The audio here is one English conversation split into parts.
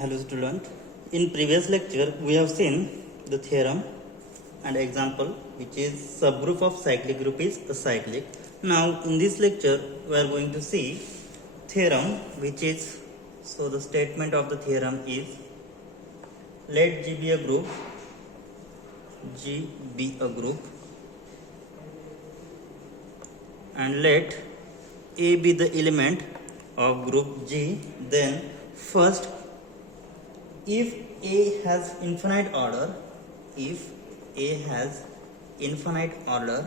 Hello student. In previous lecture we have seen the theorem and example which is subgroup of cyclic group is acyclic. Now in this lecture we are going to see theorem which is, so the statement of the theorem is, let G be a group, G be a group, and let A be the element of group G. Then first, if A has infinite order, if A has infinite order,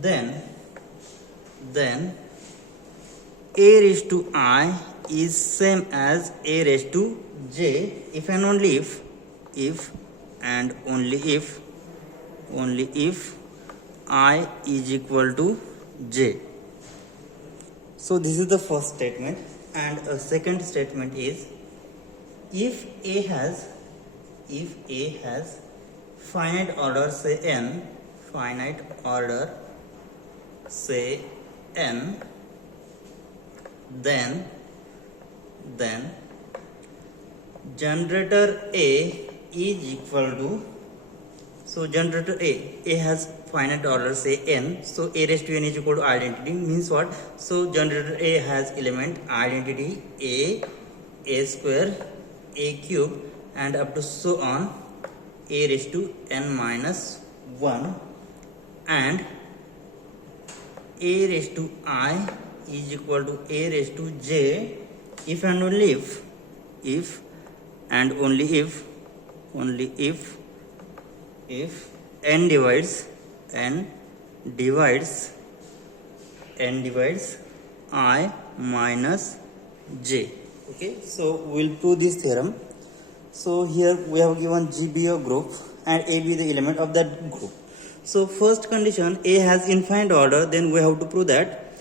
then A raised to I is same as A raised to J if and only if and only if I is equal to J. So this is the first statement, and a second statement is, if A has finite order say n, then generator A is equal to, so generator A has finite order say n, so A raised to n is equal to identity means what? So generator A has element identity A square, A cube, and up to so on A raised to n minus 1, and A raised to I is equal to A raised to J if and only if n divides I minus J. Okay, so we will prove this theorem. So here we have given G be a group and A be the element of that group. So first condition, A has infinite order, then we have to prove that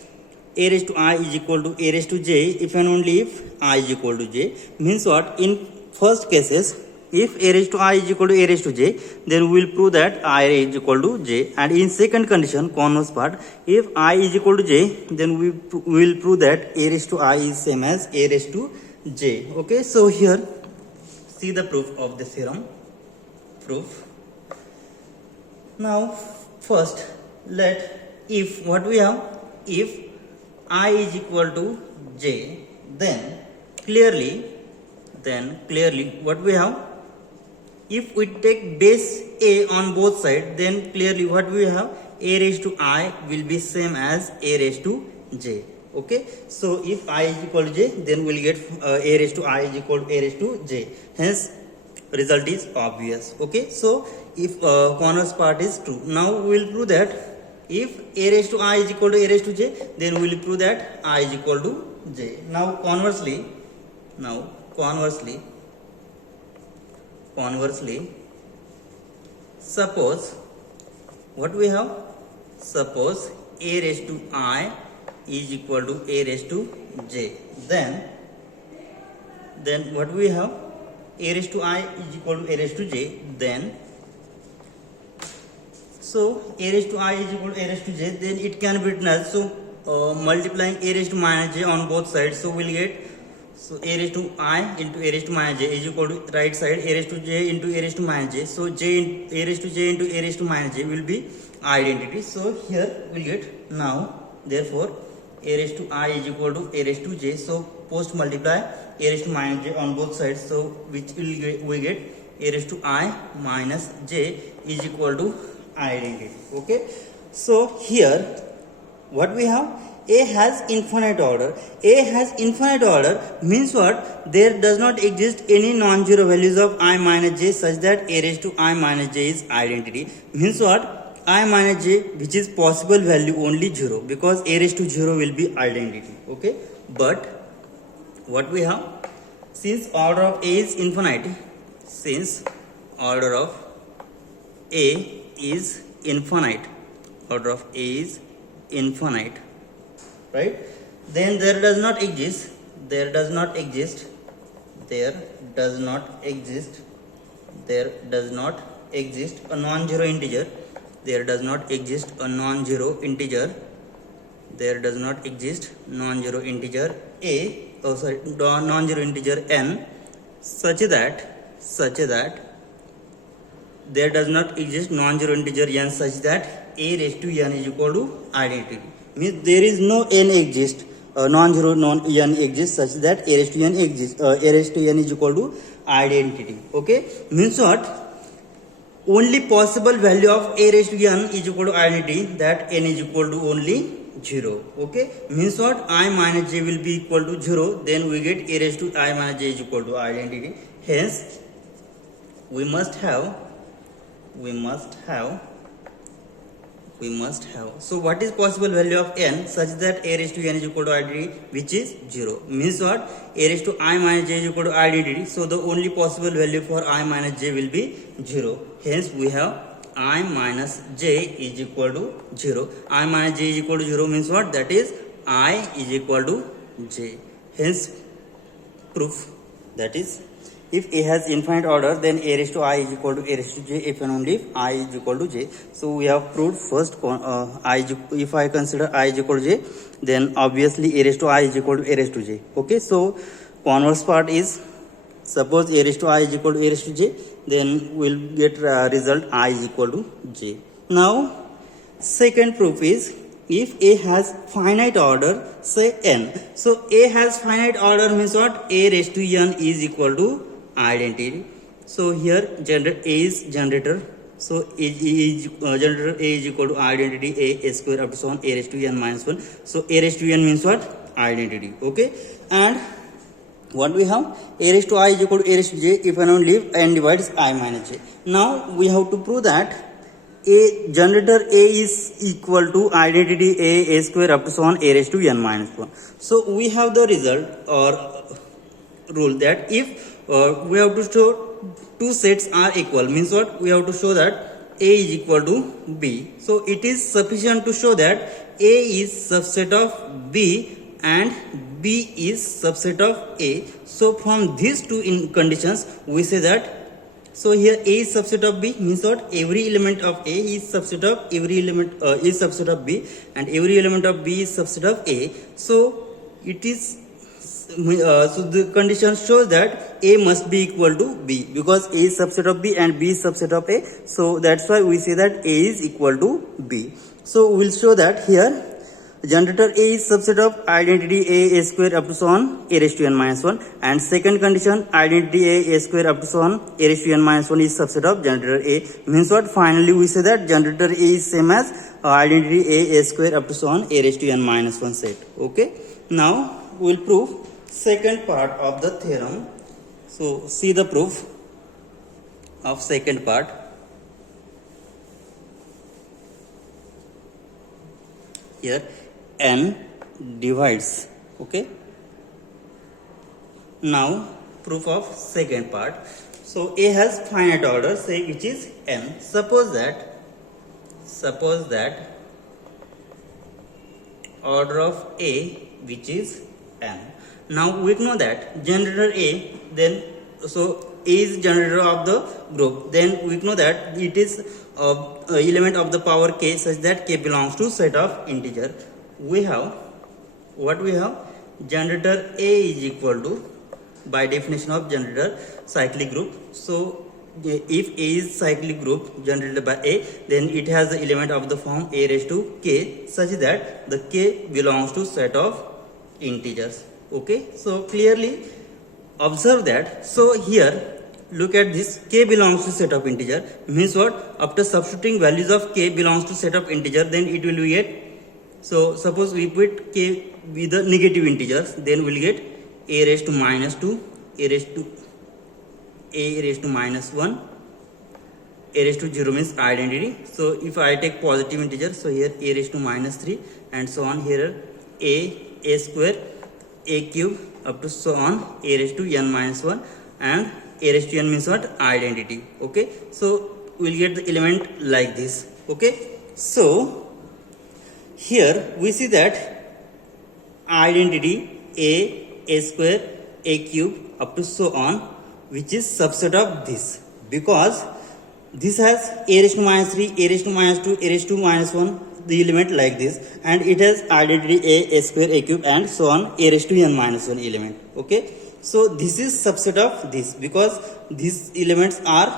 A raised to I is equal to A raised to J if and only if I is equal to J. Means what? In first cases, if A raised to I is equal to A raised to J, then we will prove that I is equal to J. And in second condition, converse part, if I is equal to J, then we will prove that A raised to I is same as A raised to J. Okay, so here see the proof of the theorem. Now first, let if what we have, if I is equal to J, then clearly what we have, if we take base A on both sides, then clearly what we have, A raised to I will be same as A raised to J. Okay, so if I is equal to J, then we'll get A raised to I is equal to A raised to J. Hence result is obvious. Okay, so if converse part is true, now we will prove that if A raised to I is equal to A raised to J, then we will prove that I is equal to J. Now conversely, suppose what we have, suppose A raised to I is equal to A raised to J, then what we have, A raised to I is equal to A raised to J, then so A raised to I is equal to A raised to J, then it can be written as, so multiplying A raised to minus J on both sides, so we'll get, so A raised to I into A raised to minus J is equal to right side A raised to J into A raised to minus J. So A raised to J into A raised to minus J will be identity. So here we'll get, now therefore A raised to I is equal to A raised to J. So post multiply A raised to minus J on both sides. So which will get, we get A raised to I minus J is equal to identity. Okay. So here what we have, A has infinite order. A has infinite order means what? There does not exist any non-zero values of I minus J such that A raised to I minus J is identity. Means what? I minus J, which is possible value only 0, because A raised to 0 will be identity. Okay. But what we have, since order of A is infinite, right, then there does not exist a non-zero integer there does not exist non-zero integer a, non-zero integer n such that there does not exist non-zero integer n such that a raised to n is equal to identity. Means there is no n exist, non-zero n exists such that a raised to n exists, a raised to n is equal to identity. Okay, means what? Only possible value of a raised to n is equal to identity, that n is equal to only 0. Okay, means what? I minus j will be equal to 0, then we get a raised to I minus j is equal to identity. Hence we must have so what is possible value of n such that a raised to n is equal to identity, which is 0. Means what? A raised to I minus j is equal to identity, so the only possible value for I minus j will be 0. Hence we have I minus j is equal to 0. I minus j is equal to 0 means what? That is I is equal to j. Hence proof, that is, if a has infinite order, then a raised to I is equal to a raised to j if and only if I is equal to j. So we have proved first, if I consider I is equal to j, then obviously a raised to I is equal to a raised to j. Okay, so converse part is, suppose a raised to I is equal to a raised to j, then we'll get result I is equal to j. Now second proof is, if a has finite order, say n. So a has finite order means what? A raised to n is equal to identity. So here A is generator. So generator A is equal to identity a square up to so on a raised to n minus 1. So a raised to n means what? Identity. Okay, and what we have? A raised to I is equal to a raised to j if and only if n divides I minus j. Now we have to prove that a generator A is equal to identity a square up to so on a raised to n minus 1. So we have the result or rule that if we have to show two sets are equal, means what? We have to show that A is equal to B. So it is sufficient to show that A is subset of B and B is subset of A. So from these two conditions we say that, so here A is subset of B means what? Every element of A is subset of every element is subset of B, and every element of B is subset of A. So it is so the condition shows that A must be equal to B, because A is subset of B and B is subset of A. So that's why we say that A is equal to B. So we'll show that here generator A is subset of identity a square up to so on a raised to n minus 1, and second condition identity a square up to so on a raised to n minus 1 is subset of generator A. Means what? Finally we say that generator A is same as identity a square up to so on a raised to n minus 1 set. Okay, now we'll prove second part of the theorem. So see the proof of second part. Here n divides. Okay, now proof of second part. So A has finite order, say which is n. Suppose that order of A which is n. Now we know that generator A, then so A is generator of the group, then we know that it is element of the power k such that k belongs to set of integer. We have what we have? Generator A is equal to, by definition of generator, cyclic group. So if A is cyclic group generated by A, then it has the element of the form a raised to k such that the k belongs to set of integers. Okay, so clearly observe that. So here look at this, k belongs to set of integer means what? After substituting values of k belongs to set of integer, then it will be get, so suppose we put k with the negative integers, then we'll get a raised to minus 2, a raised to minus 1, a raised to 0 means identity. So if I take positive integer, so here a raised to minus 3 and so on, here a square, a cube up to so on a raised to n minus 1, and a raised to n means what? Identity. Okay, so we'll get the element like this. Okay, so here we see that identity a square, a cube up to so on, which is subset of this, because this has a raised to minus 3, a raised to minus 2, a raised to minus 1. the element like this, and it has identity a square, a cube, and so on, a raised to n minus 1 element. Okay, so this is subset of this, because these elements are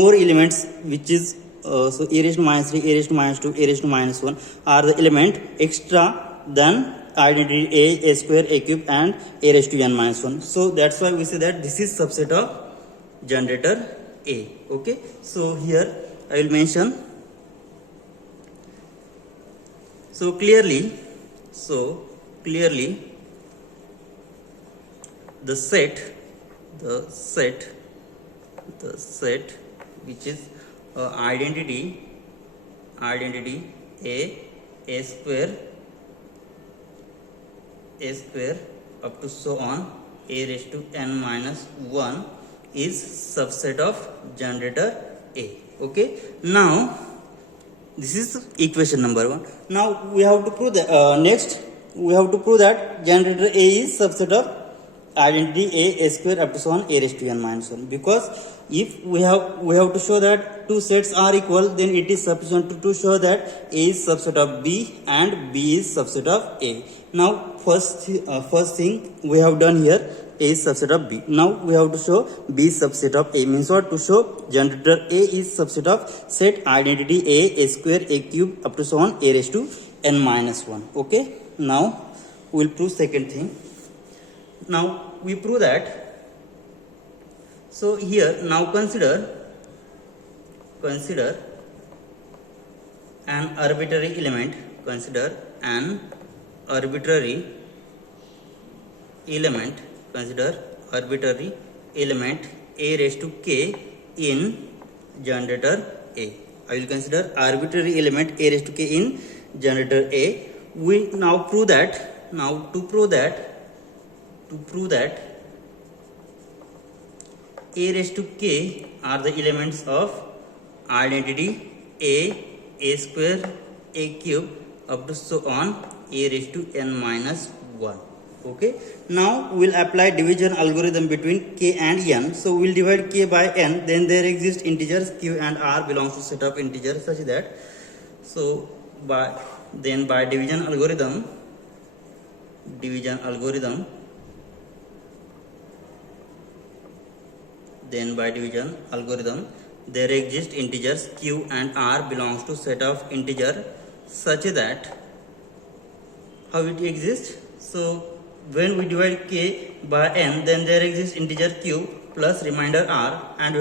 more elements, which is so a raised to minus 3, a raised to minus 2, a raised to minus 1 are the element extra than identity a square, a cube, and a raised to n minus 1. So that's why we say that this is subset of generator A. Okay, so here I will mention. So clearly the set which is identity a square up to so on a raised to n minus 1 is subset of generator A. Okay, now this is equation number 1. Now we have to prove that next we have to prove that generator A is subset of identity a square up to so on a raised to n minus 1, because if we have to show that two sets are equal, then it is sufficient to show that A is subset of B and B is subset of A. Now first thing we have done here, A is subset of B. Now we have to show B is subset of A. Means what? To show generator A is subset of set identity a square, a cube, up to so on a raised to n minus 1. Okay, now we will prove second thing. Now we prove that. So here now consider an arbitrary element. Consider an arbitrary element. Consider arbitrary element a raised to k in generator A. I will consider arbitrary element a raised to k in generator A. We now prove that. Now to prove that a raised to k are the elements of identity a square, a cube, up to so on a raised to n minus 1. Okay, now we will apply division algorithm between k and n. So we will divide k by n, then there exist integers q and r belongs to set of integers such that, so by division algorithm there exist integers q and r belongs to set of integer such that, how it exists? So when we divide k by n, then there exists integer q plus remainder r, and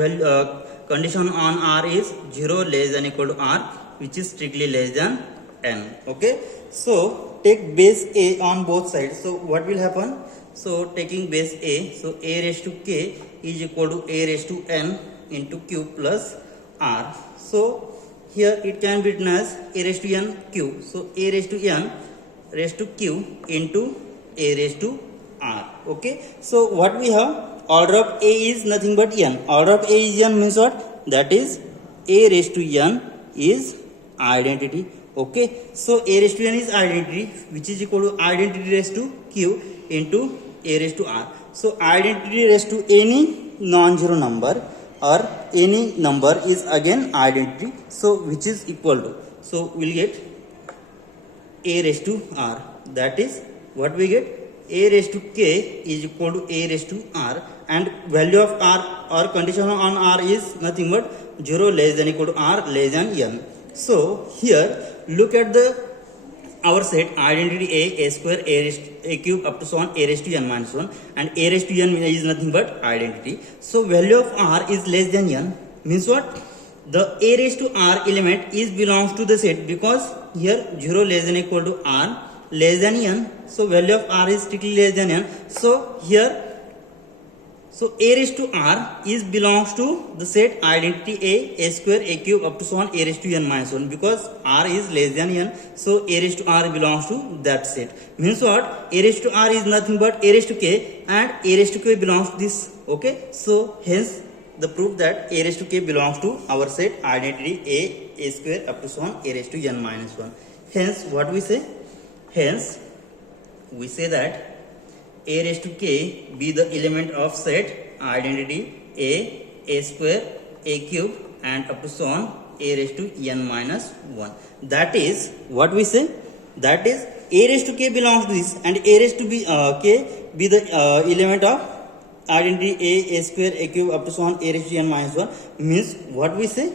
condition on r is 0 less than equal to r, which is strictly less than n. Okay, so take base a on both sides. So what will happen? So taking base a, so a raised to k is equal to a raised to n into q plus r. So here it can be written as a raised to n q. So a raised to n raised to q into a raised to r. Okay, so what we have, order of a is nothing but n. Order of a is n means what? That is a raised to n is identity. Okay, so a raised to n is identity, which is equal to identity raised to q into a raised to r. So identity raised to any non-zero number or any number is again identity, so which is equal to, so we'll get a raised to r. That is what we get, a raised to k is equal to a raised to r, and value of r or condition on r is nothing but 0 less than equal to r less than n. So here look at our set identity a square, a cube, up to so on a raised to n minus 1, and a raised to n is nothing but identity. So value of r is less than n, means what? The a raised to r element is belongs to the set, because here 0 less than equal to r less than n, so value of r is strictly less than n. So here, so a raised to r is belongs to the set identity a square, a cube, up to so on a raised to n minus 1, because r is less than n, so a raised to r belongs to that set. Means what? A raised to r is nothing but a raised to k, and a raised to k belongs to this. Okay, so hence the proof that a raised to k belongs to our set identity a square, up to so on a raised to n minus 1. Hence what we say? Hence we say that a raised to k be the element of set identity a square, a cube, and up to so on a raised to n minus 1. That is what we say. That is a raised to k belongs to this, and a raised to k be the element of identity a square, a cube up to so on a raised to n minus 1 means what we say.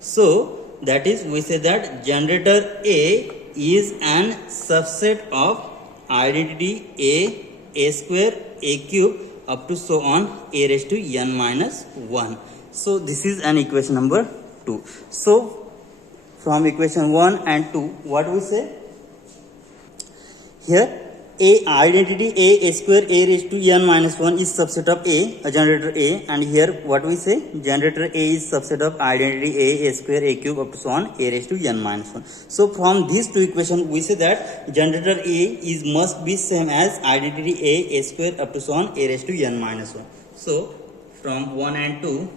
So that is we say that generator A is an subset of identity a square, a cube up to so on a raised to n minus 1. So this is an equation number 2. So from equation 1 and 2 what we say here, a identity a square a raised to n minus 1 is subset of a generator A, and here what we say, generator A is subset of identity a square, a cube up to so on a raised to n minus 1. So from these two equations we say that generator A is must be same as identity a square up to so on a raised to n minus 1. So from 1 and 2,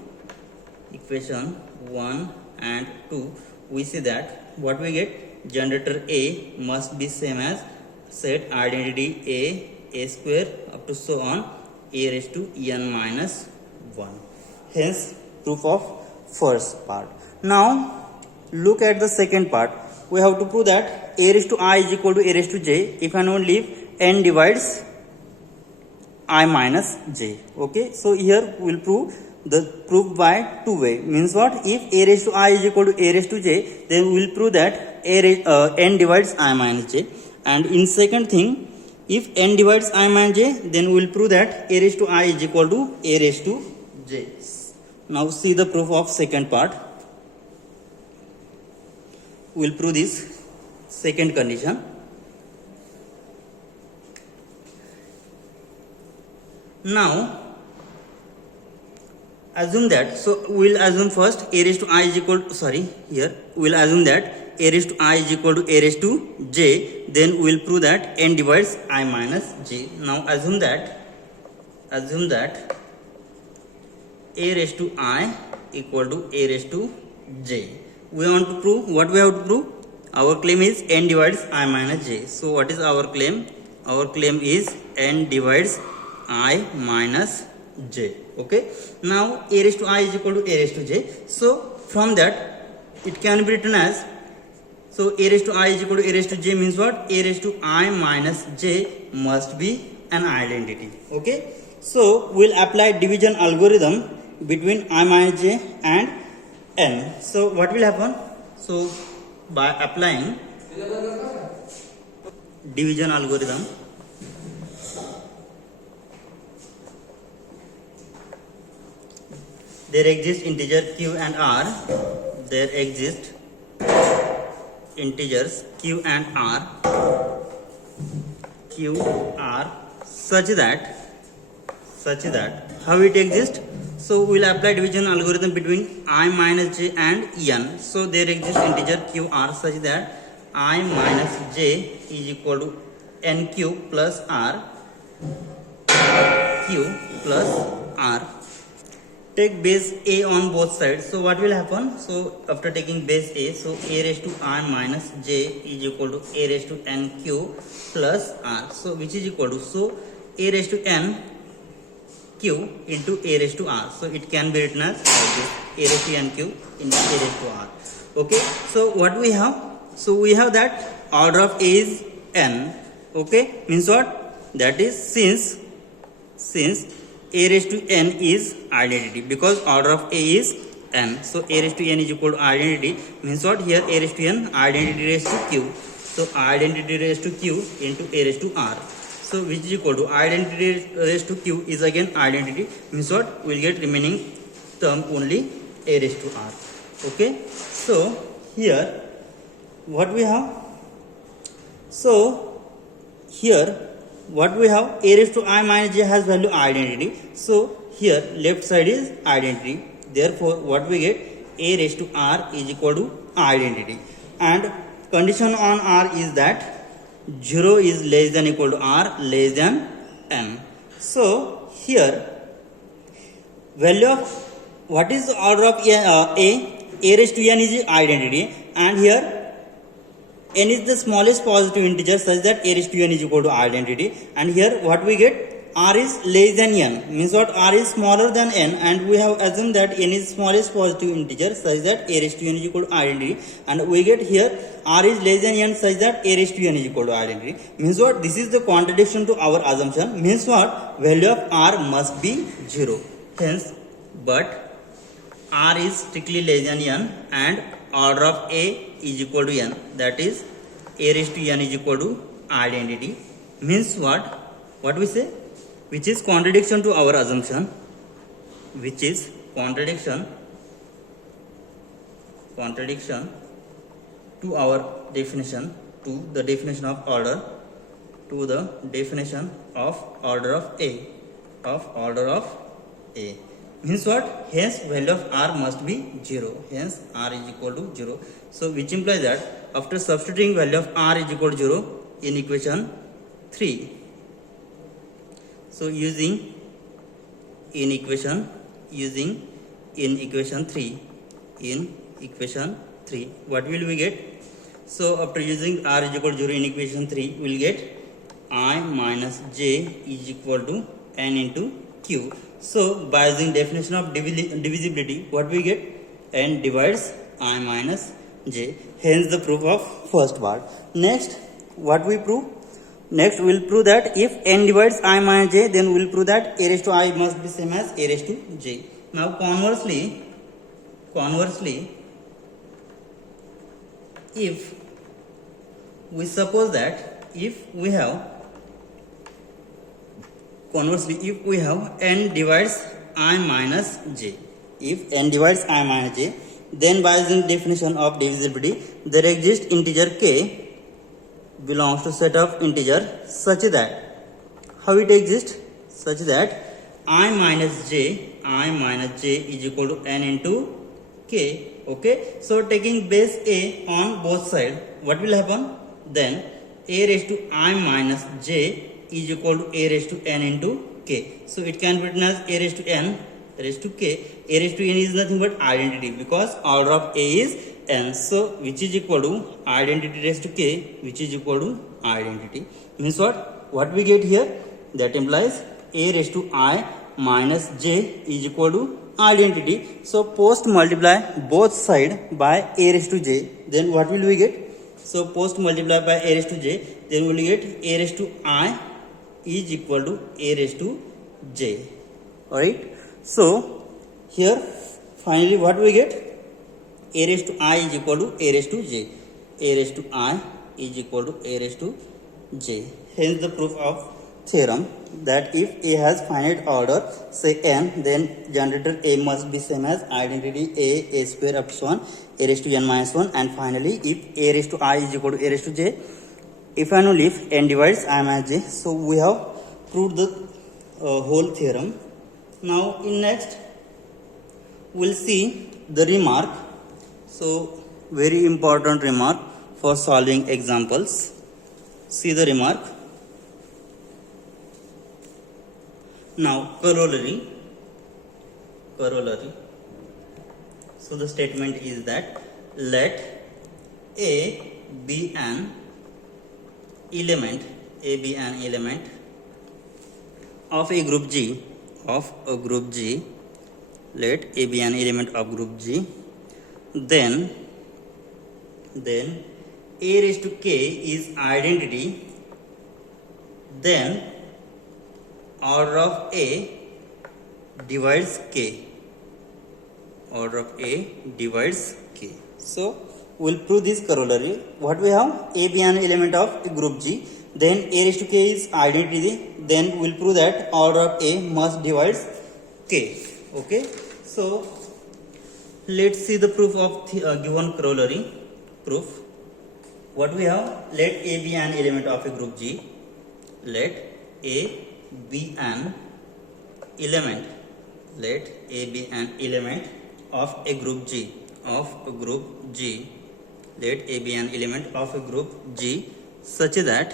equation 1 and 2, we see that what we get, generator A must be same as set identity a square up to so on a raised to n minus 1. Hence proof of first part. Now look at the second part. We have to prove that a raised to I is equal to a raised to j if and only if n divides I minus j. Okay, so here we will prove the proof by two way. Means what? If a raised to I is equal to a raised to j, then we will prove that n divides I minus j. And in second thing, if n divides I minus j, then we will prove that a raised to I is equal to a raised to j. Now see the proof of second part. We will prove this second condition. Now assume that, so we will assume first a raised to I is equal to, here we will assume that a raised to I is equal to a raised to j, then we will prove that n divides I minus j. Now assume that a raised to I equal to a raised to j. We want to prove, what we have to prove? Our claim is n divides I minus j. So what is our claim? Our claim is n divides I minus j. Okay, now a raised to I is equal to a raised to j. So from that it can be written as, so a raised to I is equal to a raised to j means what? A raised to I minus j must be an identity. Okay, so we will apply division algorithm between I minus j and n. So what will happen? So by applying division algorithm, there exist integer q and r. There exist integers q and r. Such that how it exists? So we will apply division algorithm between I minus j and n. So there exists integer q r such that I minus j is equal to n q plus r, q plus r. Take base a on both sides. So what will happen? So after taking base a, so a raised to I minus j is equal to a raised to n q plus r. So which is equal to, so a raised to n q into a raised to r. So it can be written as a raised to n q into a raised to r. Okay. So what we have? So we have that order of a is n. Okay. Means what? That is since a raised to n is identity, because order of a is n. So a raised to n is equal to identity means what? Here a raised to n identity raised to q. So identity raised to q into a raised to r. So which is equal to identity raised to q is again identity means what? We will get remaining term only a raised to r. Okay. So here what we have? So here what we have, a raised to I minus j has value identity. So here left side is identity. Therefore what we get, a raised to r is equal to identity. And condition on r is that 0 is less than equal to r less than n. So here value of what is the order of a raised to n is identity, and here n is the smallest positive integer such that a raised to n is equal to identity, and here what we get, r is less than n, means what, r is smaller than n, and we have assumed that n is smallest positive integer such that a raised to n is equal to identity, and we get here r is less than n such that a raised to n is equal to identity. Means what, this is the contradiction to our assumption. Means what, value of r must be 0. Hence, but r is strictly less than n and order of a is equal to n, that is a raised to n is equal to identity. Means what we say, which is contradiction to our assumption, which is contradiction to our definition, to the definition of order, to the definition of order of a, means what, hence value of r must be 0, hence r is equal to 0. So which implies that after substituting value of r is equal to 0 in equation 3, so using in equation 3, what will we get? So after using r is equal to 0 in equation 3, we will get I minus j is equal to n into q. So by using definition of divisibility, what we get? N divides I minus j. Hence the proof of first part. Next, what we prove? Next, we will prove that if n divides I minus j, then we will prove that a raised to I must be same as a raised to j. Now conversely, if we suppose that if we have n divides I minus j, then by using definition of divisibility, there exists integer k belongs to set of integer such that, how it exists, such that I minus j is equal to n into k. Okay, so taking base a on both sides, what will happen? Then a raised to I minus j is equal to a raised to n into k. So it can be written as a raised to n raised to k. A raised to n is nothing but identity, because order of a is n. So which is equal to identity raised to k, which is equal to identity. Means what we get here? That implies a raised to I minus j is equal to identity. So post multiply both side by a raised to j, then what will we get? So post multiply by a raised to j, then we will get a raised to I is equal to a raised to j. Alright, so here finally what we get? A raised to I is equal to a raised to j. A raised to I is equal to a raised to j. Hence the proof of theorem that if a has finite order, say n, then generator a must be same as identity a square up to 1, a raised to n minus 1, and finally if a raised to I is equal to a raised to j, if and only if n divides I minus j. So we have proved the whole theorem. Now in next we'll see the remark. So very important remark for solving examples. See the remark. Now corollary. So the statement is that let a be an element of a group G, let a be an element of group G, then a raised to k is identity, then order of a divides k. So we'll prove this corollary. What we have? A be an element of a group G, then a raised to k is identity, then we'll prove that order of a must divides k. Okay, so let's see the proof of given corollary. Proof. What we have? Let a be an element of a group G. Let a be an element. Let a be an element of a group G. Let a be an element of a group G such that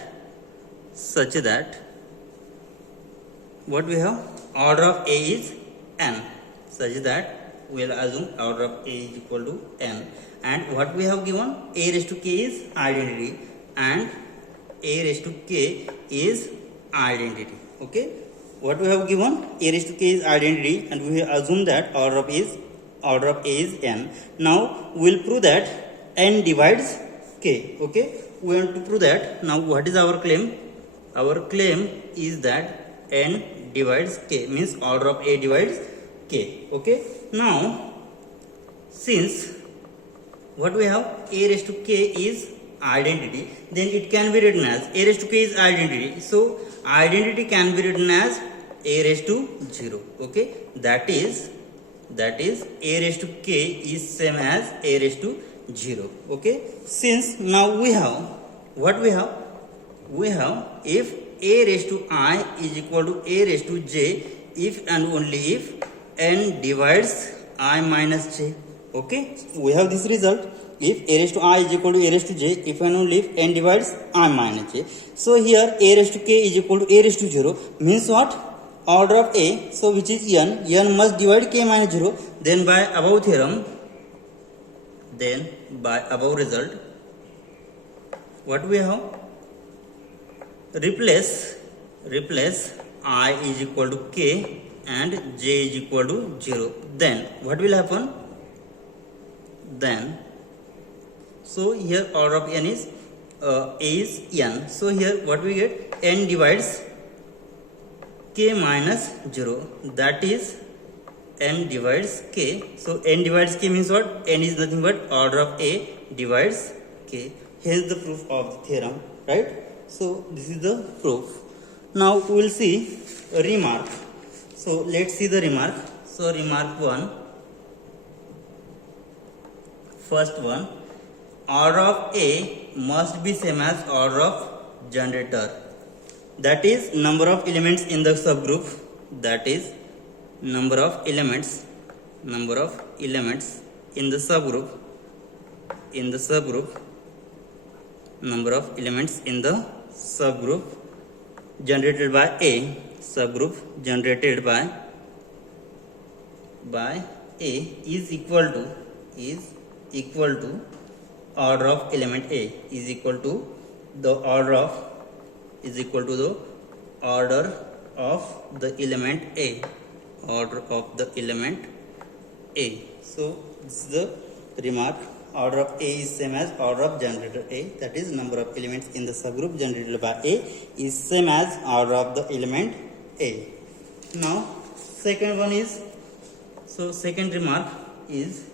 what we have? Order of a is n. Such that we will assume order of a is equal to n. And what we have given? A raised to k is identity, and a raised to k is identity. Okay. what we have given, a raised to k is identity, and we have assumed that order of a is n. Now we will prove that n divides k. Okay, we want to prove that. Now what is our claim? Our claim is that n divides k, means order of a divides k. Okay, now since what we have, a raised to k is identity, then it can be written as a raised to k is identity. So identity can be written as a raised to 0. Okay, that is a raised to k is same as a raised to 0. Okay, since now we have what we have, if a raised to I is equal to a raised to j, if and only if n divides I minus j. Okay, we have this result, if a raised to I is equal to a raised to j, if and only if n divides I minus j. So here a raised to k is equal to a raised to 0, means what? Order of a, so which is n must divide k minus 0. Then by above theorem, then by above result, what we have, replace I is equal to k and j is equal to 0. Then what will happen? Then so here order of n is n. So here what we get, n divides k minus 0, that is n divides k. So n divides k means what? N is nothing but order of a divides k. Here is the proof of the theorem, right? So this is the proof. Now we will see a remark. So let's see the remark. So remark 1, first one, order of a must be same as order of generator. That is number of elements in the subgroup. That is number of elements in the subgroup. Number of elements in the subgroup generated by a. Subgroup generated by a is equal to order of element a is equal to the order of the element a. So this is the remark. Order of a is same as order of generator a, that is number of elements in the subgroup generated by a is same as order of the element a. Now second one is, so second remark is,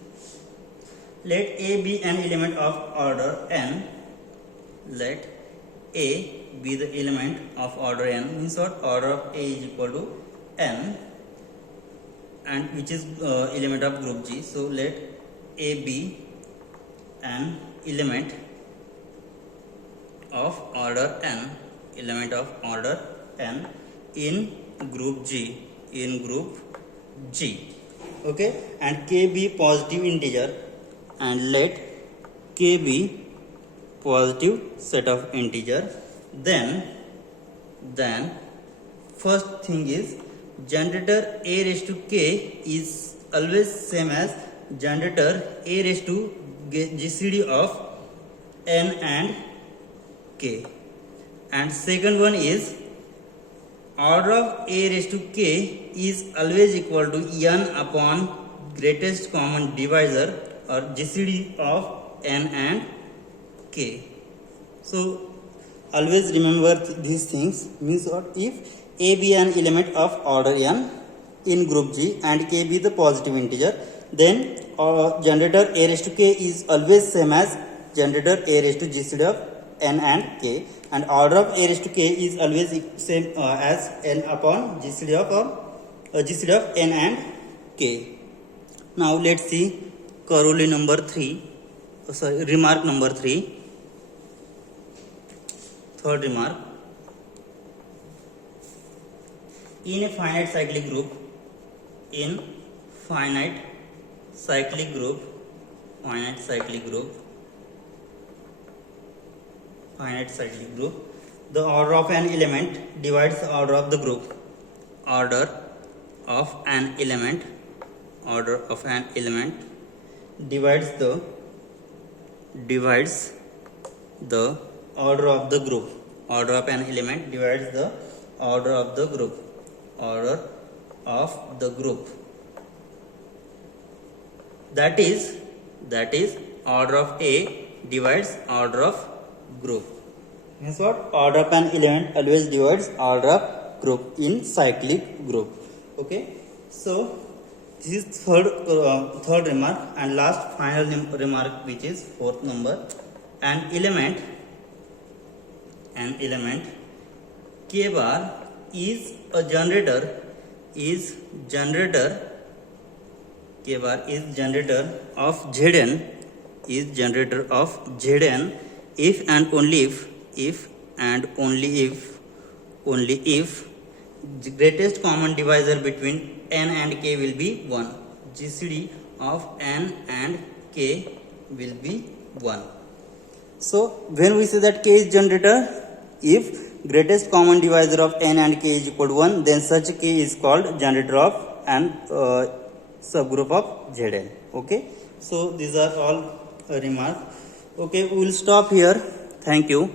let a be an element of order n. Let a be the element of order n, means what? Order of a is equal to n, and which is element of group G. So let a be an element of order n, in group G. Okay, and k be positive integer, and let k be positive set of integer. Then first thing is, generator a raised to k is always same as generator a raised to GCD of n and k. And second one is, order of a raised to k is always equal to n upon greatest common divisor or GCD of n and k. So always remember these things, means what? If a be an element of order n in group G and k be the positive integer, then generator a raised to k is always same as generator a raised to GCD of n and k, and order of a raised to k is always same as n upon GCD of n and k. Now let's see corollary number 3. Remark number 3. Third remark. In a finite cyclic group, the order of an element divides the order of the group. Order of an element divides the order of the group. Order of an element divides the order of the group. order of the group. That is order of A divides order of group. Means what? Order of an element always divides order of group in cyclic group. Okay. So this is third remark, and last final remark, which is fourth number. An element K bar is a generator. K bar is generator of Zn. If and only if the greatest common divisor between n and k will be 1. GCD of n and k will be 1. So when we say that k is generator, if greatest common divisor of n and k is equal to 1, then such k is called generator of an subgroup of Zn. Okay. So these are all remarks. Okay, we will stop here. Thank you.